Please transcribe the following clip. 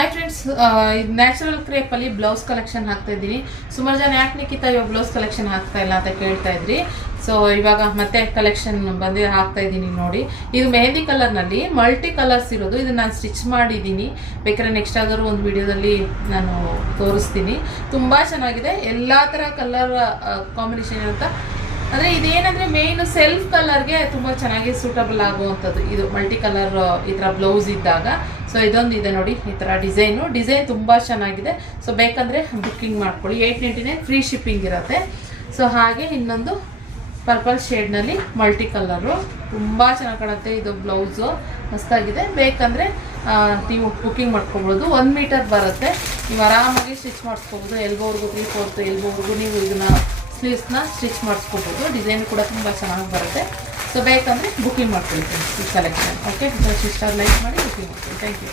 Hi friends, ಇದು natural ಕ್ರೇಪಲ್ಲಿ blouse collection ಹಾಕ್ತಾ ಇದ್ದೀನಿ. ಸುಮಾರು ಜನ ಯಾಕೆ ನಿಖಿತಾ ಇವಾಗ ಬ್ಲೌಸ್ ಕಲೆಕ್ಷನ್ ಹಾಕ್ತಾ ಇಲ್ಲ ಅಂತ ಕೇಳ್ತಾ ಇದ್ರಿ. ಸೊ ಇವಾಗ ಮತ್ತೆ ಕಲೆಕ್ಷನ್ ಬಂದು ಹಾಕ್ತಾ ಇದ್ದೀನಿ ನೋಡಿ. ಇದು ಮೆಹಂದಿ ಕಲರ್ನಲ್ಲಿ ಮಲ್ಟಿ ಕಲರ್ಸ್ ಇರೋದು. ಇದು ನಾನು ಸ್ಟಿಚ್ ಮಾಡಿದ್ದೀನಿ. ಬೇಕಾದ್ರೆ ನೆಕ್ಸ್ಟ್ ಆದರೂ ಒಂದು ವಿಡಿಯೋದಲ್ಲಿ ನಾನು ತೋರಿಸ್ತೀನಿ. ತುಂಬ ಚೆನ್ನಾಗಿದೆ. ಎಲ್ಲ ಥರ ಕಲರ್ ಕಾಂಬಿನೇಷನ್ ಇರುತ್ತೆ. ಅಂದರೆ ಇದೇನಂದರೆ ಮೇಯ್ನು ಸೆಲ್ಫ್ ಕಲರ್ಗೆ ತುಂಬ ಚೆನ್ನಾಗಿ ಸೂಟಬಲ್ ಆಗುವಂಥದ್ದು. ಇದು ಮಲ್ಟಿ ಕಲರ್ ಈ ಥರ ಬ್ಲೌಸ್ ಇದ್ದಾಗ. ಸೊ ಇದೊಂದು ಇದೆ ನೋಡಿ, ಈ ಥರ ಡಿಸೈನ್ ತುಂಬ ಚೆನ್ನಾಗಿದೆ. ಸೊ ಬೇಕಂದರೆ ಬುಕ್ಕಿಂಗ್ ಮಾಡ್ಕೊಳ್ಳಿ. 899 ಫ್ರೀ ಶಿಪ್ಪಿಂಗ್ ಇರುತ್ತೆ. ಸೊ ಹಾಗೆ ಇನ್ನೊಂದು ಪರ್ಪಲ್ ಶೇಡ್ನಲ್ಲಿ ಮಲ್ಟಿ ಕಲರು ತುಂಬ ಚೆನ್ನಾಗಿ ಕಾಣುತ್ತೆ. ಇದು ಬ್ಲೌಸು ಮಸ್ತಾಗಿದೆ. ಬೇಕಂದರೆ ನೀವು ಬುಕ್ಕಿಂಗ್ ಮಾಡ್ಕೊಬೋದು. 1 ಮೀಟರ್ ಬರುತ್ತೆ. ನೀವು ಆರಾಮಾಗಿ ಸ್ಟಿಚ್ ಮಾಡಿಸ್ಕೋಬೋದು. ಎಲ್ಬೋವರೆಗೂ 3/4 ಎಲ್ಬೋವರೆಗೂ ನೀವು ಇದನ್ನು ಸ್ಲೀವ್ಸ್ನ ಸ್ಟಿಚ್ ಮಾಡಿಸ್ಕೋಬೋದು. ಡಿಸೈನ್ ಕೂಡ ತುಂಬ ಚೆನ್ನಾಗಿ ಬರುತ್ತೆ. ಸೊ ಬೇಕಂದರೆ ಬುಕ್ಕಿಂಗ್ ಮಾಡ್ಕೊಳ್ತೀನಿ ಈ ಕಲೆಕ್ಷನ್. ಓಕೆ, ಇಷ್ಟ ಲೈಕ್ ಮಾಡಿ ಬುಕ್ಕಿಂಗ್ ಮಾಡ್ತೀನಿ. Thank you.